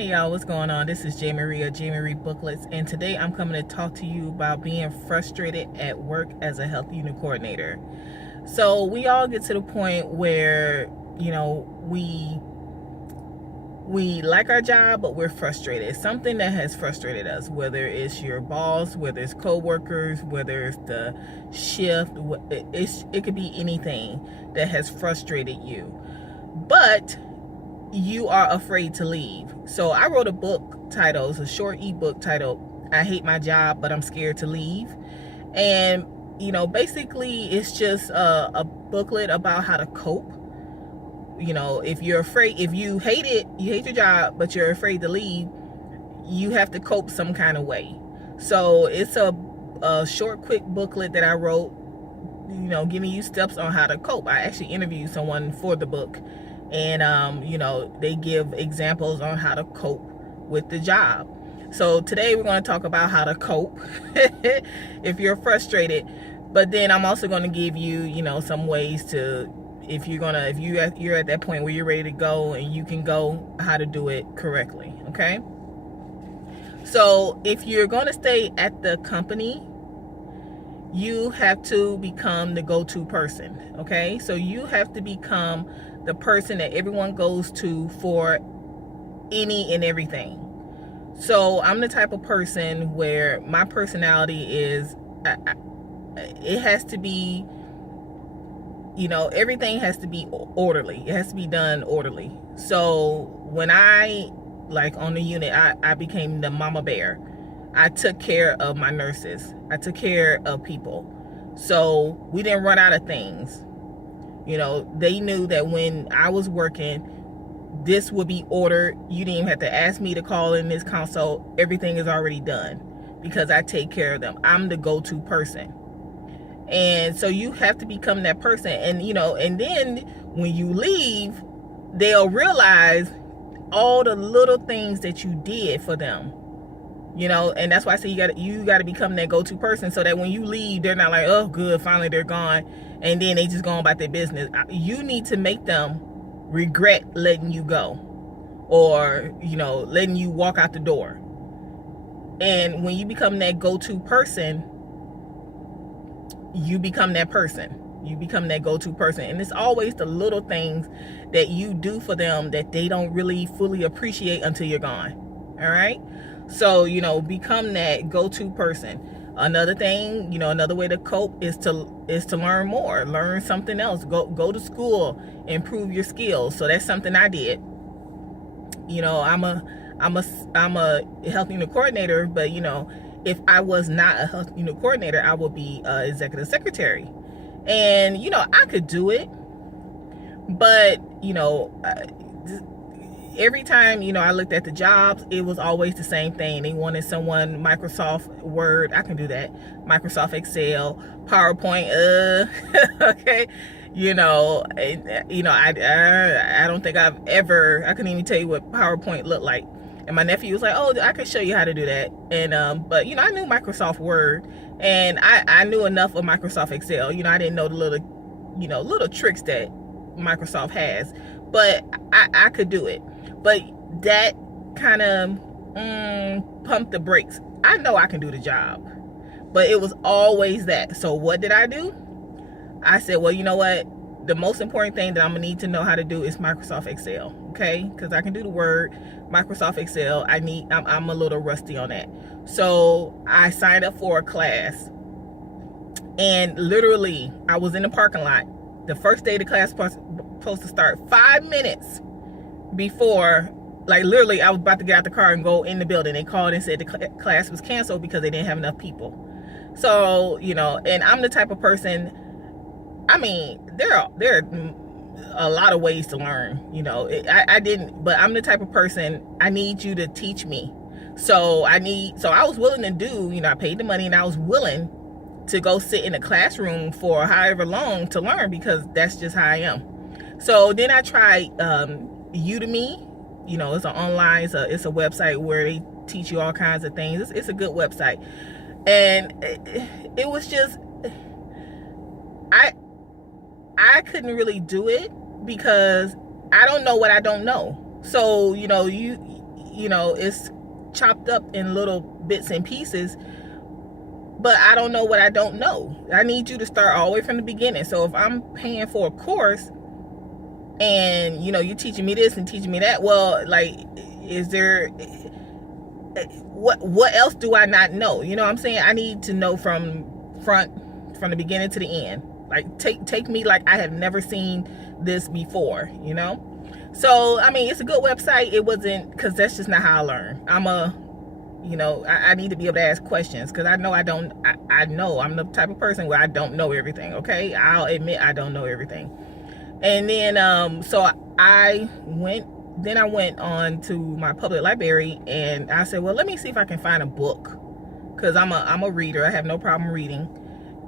Hey y'all, what's going on? This is J Marie of J Marie Booklets, and today I'm coming to talk to you about being frustrated at work as a health unit coordinator. So we all get to the point where, we like our job, but we're frustrated. It's something that has frustrated us, whether it's your boss, whether it's co-workers, whether it's the shift. It could be anything that has frustrated you. But you are afraid to leave. So I wrote a book titled, it's a short ebook titled, I Hate My Job, But I'm Scared to Leave. And, basically it's just a booklet about how to cope. If you're afraid, if you hate it, you hate your job, but you're afraid to leave, you have to cope some kind of way. So it's a short, quick booklet that I wrote, giving you steps on how to cope. I actually interviewed someone for the book, and they give examples on how to cope with the job. So today we're going to talk about how to cope if you're frustrated, but then I'm also going to give you some ways to, if you're at that point where you're ready to go and you can go, how to do it correctly. Okay, so if you're going to stay at the company, you have to become the go-to person. Okay, so you have to become the person that everyone goes to for any and everything. So I'm the type of person where my personality is, it has to be, everything has to be orderly. It has to be done orderly. So when on the unit, I became the mama bear. I took care of my nurses. I took care of people. So we didn't run out of things. They knew that when I was working, this would be ordered. You didn't even have to ask me to call in this consult. Everything is already done because I take care of them. I'm the go-to person. And so you have to become that person. And, and then when you leave, they'll realize all the little things that you did for them. And that's why I say you got to become that go-to person, so that when you leave, they're not like, oh, good, finally they're gone, and then they just go on about their business. You need to make them regret letting you go, or letting you walk out the door. And when you become that go-to person, you become that person. You become that go-to person. And it's always the little things that you do for them that they don't really fully appreciate until you're gone. All right? So, become that go-to person. Another thing, another way to cope is to learn more, learn something else, go to school, improve your skills. So that's something I did. I'm a health unit coordinator, but if I was not a health unit coordinator, I would be executive secretary. And I could do it, but every time, I looked at the jobs, it was always the same thing. They wanted someone, Microsoft Word, I can do that. Microsoft Excel, PowerPoint, okay. I don't think I couldn't even tell you what PowerPoint looked like. And my nephew was like, oh, I can show you how to do that. And, but, I knew Microsoft Word, and I knew enough of Microsoft Excel. I didn't know the little tricks that Microsoft has, but I could do it. But that kind of pumped the brakes. I know I can do the job, but it was always that. So what did I do? I said, well, you know what? The most important thing that I'm gonna need to know how to do is Microsoft Excel, okay? Because I can do the Word, Microsoft Excel. I'm a little rusty on that. So I signed up for a class, and literally I was in the parking lot the first day the class was supposed to start, 5 minutes before, literally I was about to get out the car and go in the building. They called and said the class was canceled because they didn't have enough people. So, and I'm the type of person, there are a lot of ways to learn, but I'm the type of person, I need you to teach me. So I was willing to do, I paid the money, and I was willing to go sit in a classroom for however long to learn, because that's just how I am. So then I tried Udemy. It's an online, it's a website where they teach you all kinds of things. It's a good website. And it was just, I couldn't really do it because I don't know what I don't know. So, it's chopped up in little bits and pieces, but I don't know what I don't know. I need you to start all the way from the beginning. So if I'm paying for a course and you're teaching me this and teaching me that, well, like, is there, what else do I not know? You know what I'm saying? I need to know from the beginning to the end. Like, take me like I have never seen this before, So, I mean, it's a good website. It wasn't, because that's just not how I learn. I need to be able to ask questions, because I know I know I'm the type of person where I don't know everything, okay? I'll admit I don't know everything. And then, so I went on to my public library, and I said, well, let me see if I can find a book, because I'm a reader. I have no problem reading.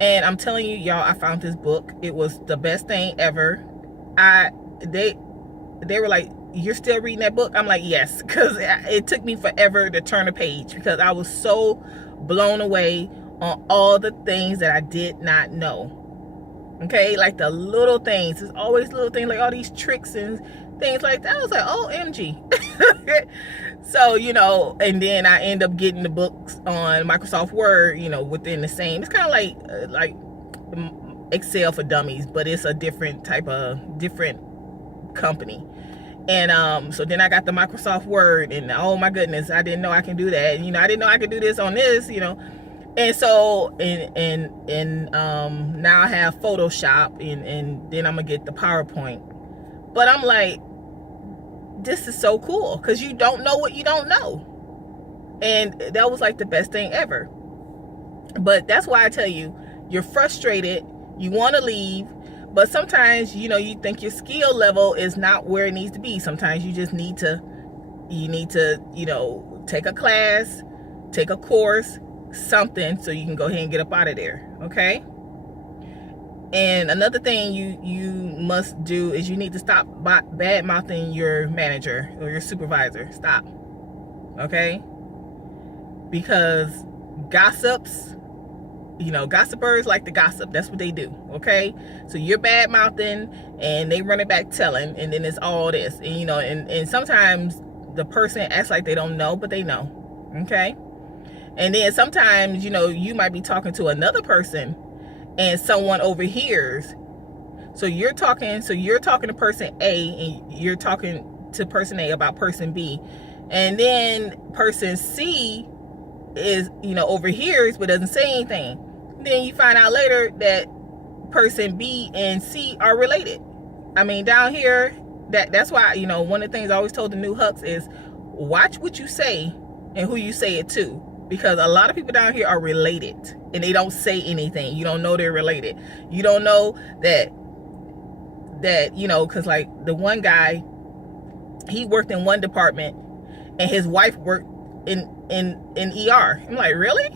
And I'm telling you, y'all, I found this book. It was the best thing ever. They were like, you're still reading that book? I'm like, yes, because it took me forever to turn a page, because I was so blown away on all the things that I did not know. Okay, like the little things. There's always little things, like all these tricks and things like that. I was like, OMG. So, and then I end up getting the books on Microsoft Word, within the same. It's kind of like Excel for Dummies, but it's a different company. And so then I got the Microsoft Word, and oh my goodness, I didn't know I can do that. And, I didn't know I could do this on this, And so, and now I have Photoshop, and then I'm gonna get the PowerPoint. But I'm like, this is so cool, because you don't know what you don't know. And that was like the best thing ever. But that's why I tell you, you're frustrated, you want to leave, but sometimes, you think your skill level is not where it needs to be. Sometimes you just need to, take a class, take a course, something, so you can go ahead and get up out of there, okay? And another thing you must do is you need to stop bad mouthing your manager or your supervisor. Stop, okay? Because gossippers like to gossip. That's what they do, okay? So you're bad mouthing, and they run it back telling, and then it's all this, and and sometimes the person acts like they don't know, but they know, okay? And then sometimes you might be talking to another person, and someone overhears. So you're talking to person A, and you're talking to person A about person B, and then person C is overhears but doesn't say anything. Then you find out later that person B and C are related. I mean, down here, that's why one of the things I always told the new Hucks is, watch what you say and who you say it to, because a lot of people down here are related and they don't say anything. You don't know they're related. You don't know that because like the one guy, he worked in one department and his wife worked in ER. I'm like, really?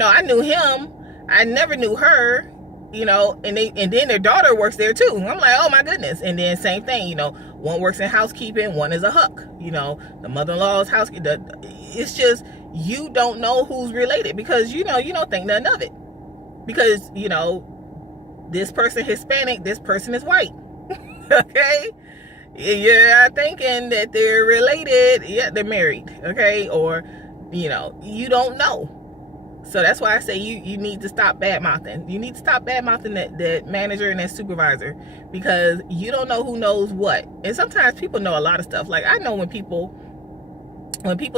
I knew him. I never knew her. And then their daughter works there too. I'm like, oh my goodness. And then same thing, one works in housekeeping, one is a Huck. The mother-in-law's housekeeper. It's just, you don't know who's related, because you don't think nothing of it. Because this person Hispanic, this person is white. Okay? You're thinking that they're related. Yeah, they're married. Okay? Or you don't know. So that's why I say you need to stop bad mouthing. You need to stop bad mouthing that manager and that supervisor, because you don't know who knows what. And sometimes people know a lot of stuff. Like, I know when people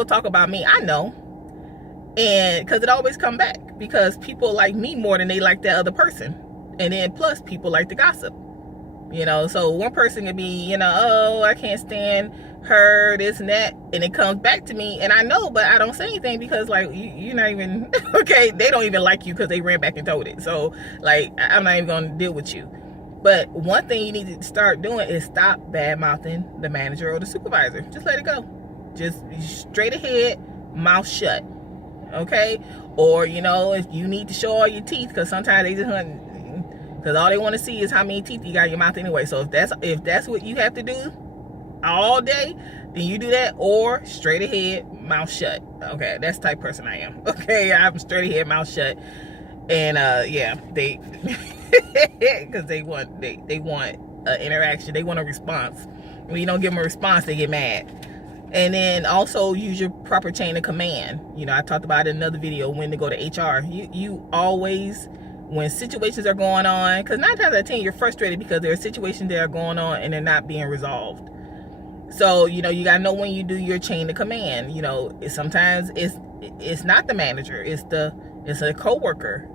talk about me, I know. And because it always come back, because people like me more than they like that other person. And then plus people like to gossip. So one person could be, oh, I can't stand her, this and that, and it comes back to me, and I know, but I don't say anything, because like you're not even okay. They don't even like you because they ran back and told it. So like, I'm not even gonna deal with you. But one thing you need to start doing is stop bad mouthing the manager or the supervisor. Just let it go. Just straight ahead, mouth shut. Okay? Or if you need to show all your teeth, because sometimes they just hunt. Because all they want to see is how many teeth you got in your mouth anyway. So if that's what you have to do all day, then you do that, or straight ahead, mouth shut. Okay, that's the type of person I am. Okay, I'm straight ahead, mouth shut. And yeah, they because they want interaction. They want a response. When you don't give them a response, they get mad. And then also use your proper chain of command. You know, I talked about it in another video, when to go to HR. You always, when situations are going on, because 9 times out of 10 you're frustrated because there are situations that are going on and they're not being resolved. So, you know, you gotta know when you do your chain of command. You know, sometimes it's not the manager, it's a coworker.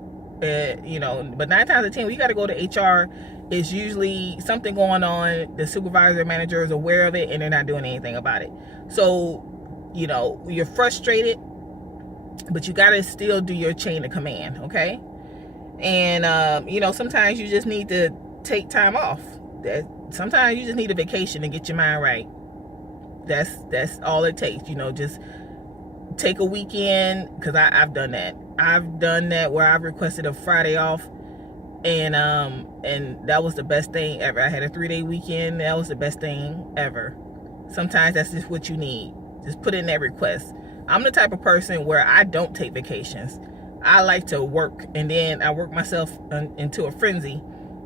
You know, but 9 times out of 10 when you gotta go to HR, it's usually something going on. The supervisor, manager is aware of it and they're not doing anything about it. So, you know, you're frustrated, but you gotta still do your chain of command, okay? And you know, sometimes you just need to take time off. Sometimes you just need a vacation to get your mind right. That's all it takes. You know, just take a weekend, because I've done that. I've done that where I've requested a Friday off, and that was the best thing ever. I had a 3-day weekend. That was the best thing ever. Sometimes that's just what you need. Just put in that request. I'm the type of person where I don't take vacations. I like to work, and then I work myself into a frenzy,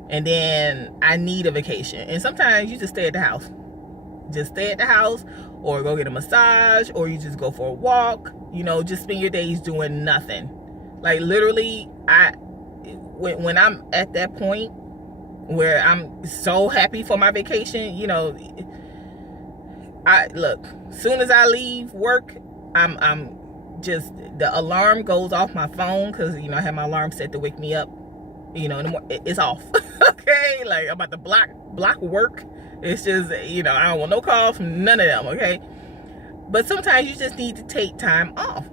and then I need a vacation. And sometimes you just stay at the house. Just stay at the house, or go get a massage, or you just go for a walk. You know, just spend your days doing nothing. Like literally, when I'm at that point where I'm so happy for my vacation, you know, look, soon as I leave work, I'm just, the alarm goes off my phone, because you know I have my alarm set to wake me up. You know, it's off. Okay, like I'm about to block work. It's just, you know, I don't want no calls from none of them. Okay, but sometimes you just need to take time off.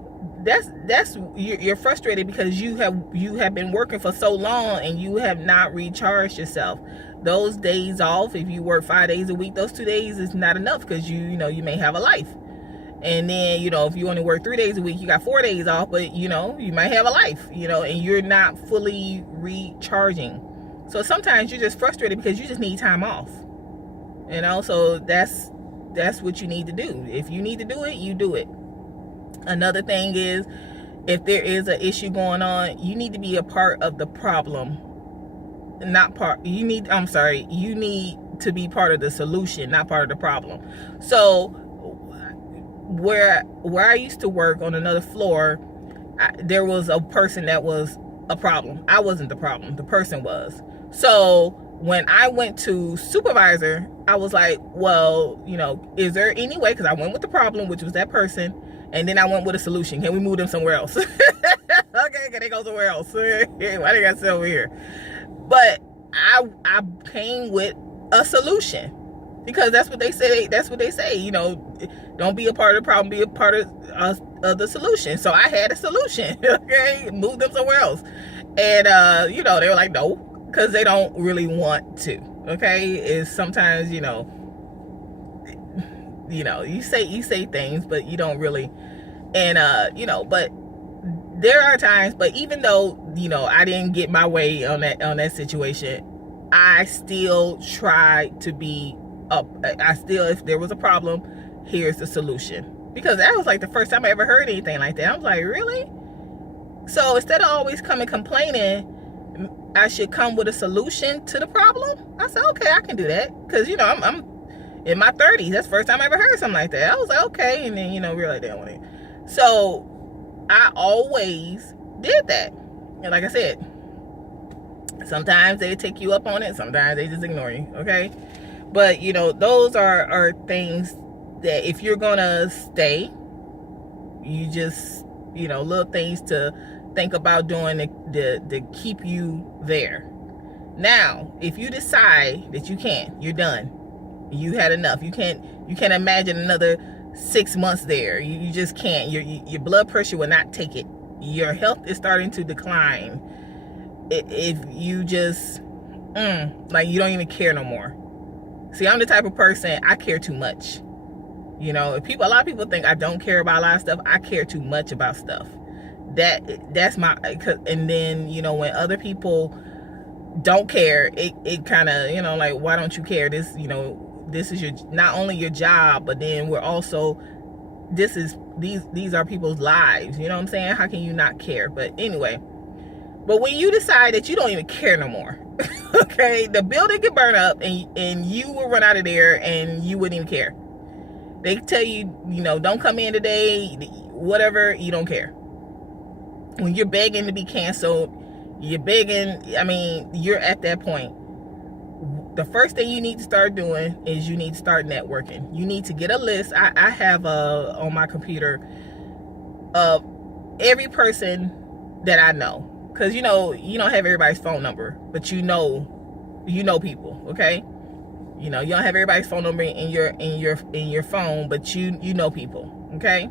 You're frustrated because you have been working for so long and you have not recharged yourself. Those days off, if you work 5 days a week, those 2 days is not enough, because you know you may have a life. And then, you know, if you only work 3 days a week, you got 4 days off, but you know, you might have a life, you know, and you're not fully recharging. So sometimes you're just frustrated because you just need time off. You know, so that's what you need to do. If you need to do it, you do it. Another thing is, if there is an issue going on, you need to be a part of the problem. You need to be part of the solution, not part of the problem. So where I used to work on another floor, there was a person that was a problem. I wasn't the problem, the person was. So when I went to supervisor, I was like, well, you know, is there any way, because I went with the problem, which was that person, and then I went with a solution. Can we move them somewhere else? Okay, can they go somewhere else? Why they got to sit over here? But I came with a solution, because that's what they say. That's what they say. You know, don't be a part of the problem, be a part of the solution. So I had a solution. Okay, move them somewhere else. And you know, they were like, no, because they don't really want to. Okay, is sometimes, you know, you say things, but you don't really. And you know, but there are times, but even though, you know, I didn't get my way on that situation, I still try to be up. If there was a problem, here's the solution. Because that was like the first time I ever heard anything like that. I was like, really? So instead of always coming complaining, I should come with a solution to the problem. I said, okay, I can do that. Because, you know, I'm in my 30s. That's the first time I ever heard something like that. I was like, okay. And then, you know, realized they don't want it. So I always did that. And like I said, sometimes they take you up on it. Sometimes they just ignore you. Okay. But, you know, those are things that if you're going to stay, you just, you know, little things to think about doing to keep you there. Now, if you decide that you can't, you're done. You had enough. You can't imagine another 6 months there. You just can't. Your blood pressure will not take it. Your health is starting to decline. If you just like, you don't even care no more. See, I'm the type of person, I care too much. You know, a lot of people think I don't care about a lot of stuff. I care too much about stuff. That's my, and then, you know, when other people don't care, it kind of, you know, like, why don't you care? This, you know, this is not only your job, but then we're also, these are people's lives. You know what I'm saying? How can you not care? But anyway, but when you decide that you don't even care no more, okay, the building can burn up and you will run out of there and you wouldn't even care. They tell you, don't come in today, whatever, you don't care. When you're begging to be canceled, you're at that point. The first thing you need to start doing is you need to start networking. You need to get a list. I have on my computer of every person that I know. Because you don't have everybody's phone number, but you know people, okay? You don't have everybody's phone number in your phone, but you know people, okay?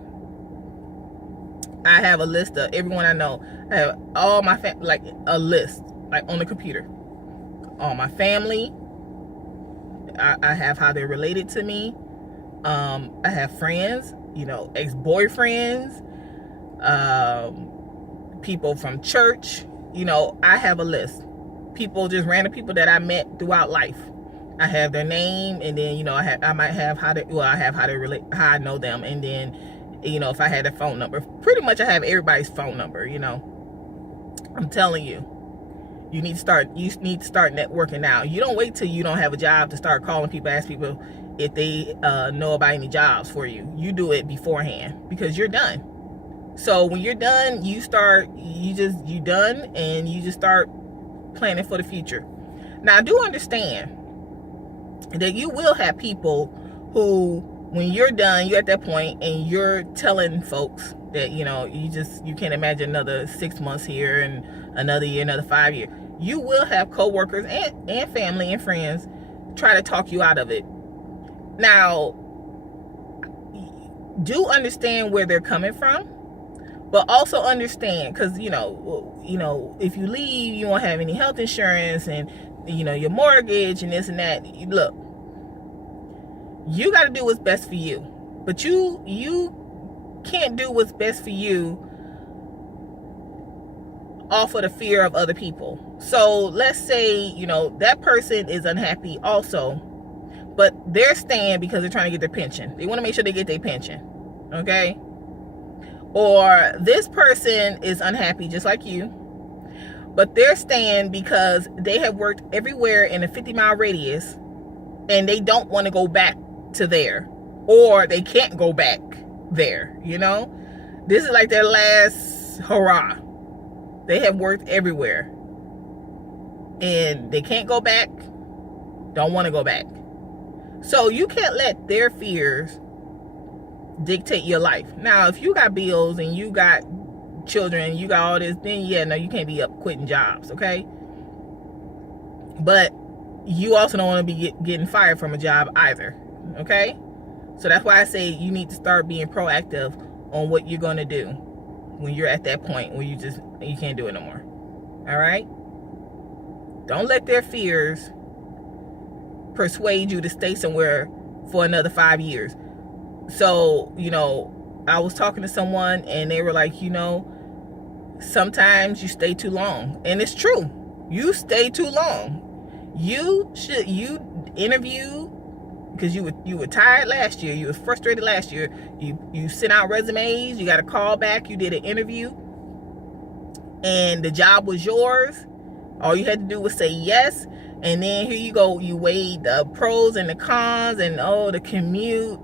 I have a list of everyone I know. I have all my like a list, like on the computer. All my family. I have how they're related to me. I have friends, ex-boyfriends, people from church. I have a list. People, just random people that I met throughout life. I have their name, and then I have how they relate, how I know them, and then if I had their phone number. Pretty much I have everybody's phone number. I'm telling you, you need to start networking now. You don't wait till you don't have a job to start calling people, ask people if they know about any jobs for you. You do it beforehand, because you're done. So when you're done, you done, and you just start planning for the future. Now, I do understand that you will have people who, when you're done, you're at that point and you're telling folks that you can't imagine another 6 months here and another year, another 5 years. You will have coworkers and family and friends try to talk you out of it. Now, do understand where they're coming from, but also understand, because if you leave, you won't have any health insurance, and your mortgage and this and that. Look, you got to do what's best for you, but you can't do what's best for you off of the fear of other people. So let's say that person is unhappy also, but they're staying because they're trying to get their pension. They want to make sure they get their pension, okay? Or this person is unhappy just like you, but they're staying because they have worked everywhere in a 50-mile radius, and they don't want to go back to there, or they can't go back there. This is like their last hurrah. They have worked everywhere, and they can't go back, don't want to go back. So you can't let their fears dictate your life. Now, if you got bills and you got children, you got all this, then you can't be up quitting jobs, okay? But you also don't want to be getting fired from a job either, okay? So that's why I say you need to start being proactive on what you're going to do when you're at that point where you can't do it no more. All right? Don't let their fears persuade you to stay somewhere for another 5 years. So, I was talking to someone, and they were like, sometimes you stay too long. And it's true. You stay too long. You interview because you were tired last year. You were frustrated last year. You sent out resumes. You got a call back. You did an interview, and the job was yours. All you had to do was say yes. And then here you go. You weighed the pros and the cons, and the commute,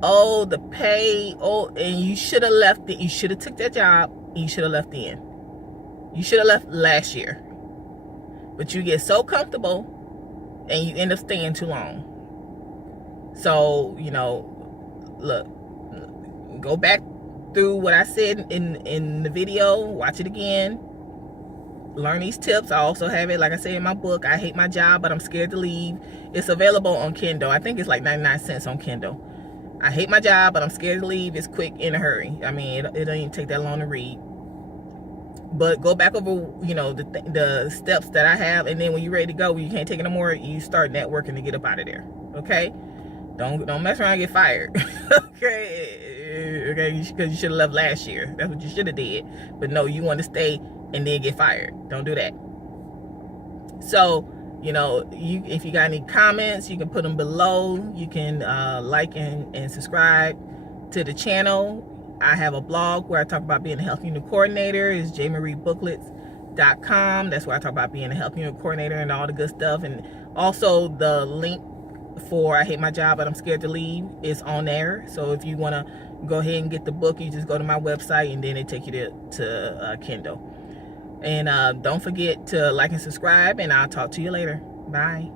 the pay, and you should have left it. You should have took that job, and you should have left then. You should have left last year. But you get so comfortable, and you end up staying too long. So, look, go back through what I said in the video, watch it again, learn these tips. I also have it, like I said, in my book, I Hate My Job, But I'm Scared to Leave. It's available on Kindle. I think it's like 99 cents on Kindle. I hate my job, but I'm scared to leave. It's quick, in a hurry. It don't even take that long to read. But go back over, the steps that I have, and then when you're ready to go, when you can't take it no more, you start networking to get up out of there. Okay? Don't mess around and get fired. Okay, because you should have left last year. That's what you should have did. But no, you want to stay and then get fired. Don't do that. So, if you got any comments, you can put them below. You can like and subscribe to the channel. I have a blog where I talk about being a health unit coordinator. It's jmariebooklets.com. That's where I talk about being a health unit coordinator and all the good stuff. And also the link for I Hate My Job But I'm Scared to Leave is on there. So if you want to go ahead and get the book, you just go to my website and then it take you to Kindle. And don't forget to like and subscribe, and I'll talk to you later. Bye.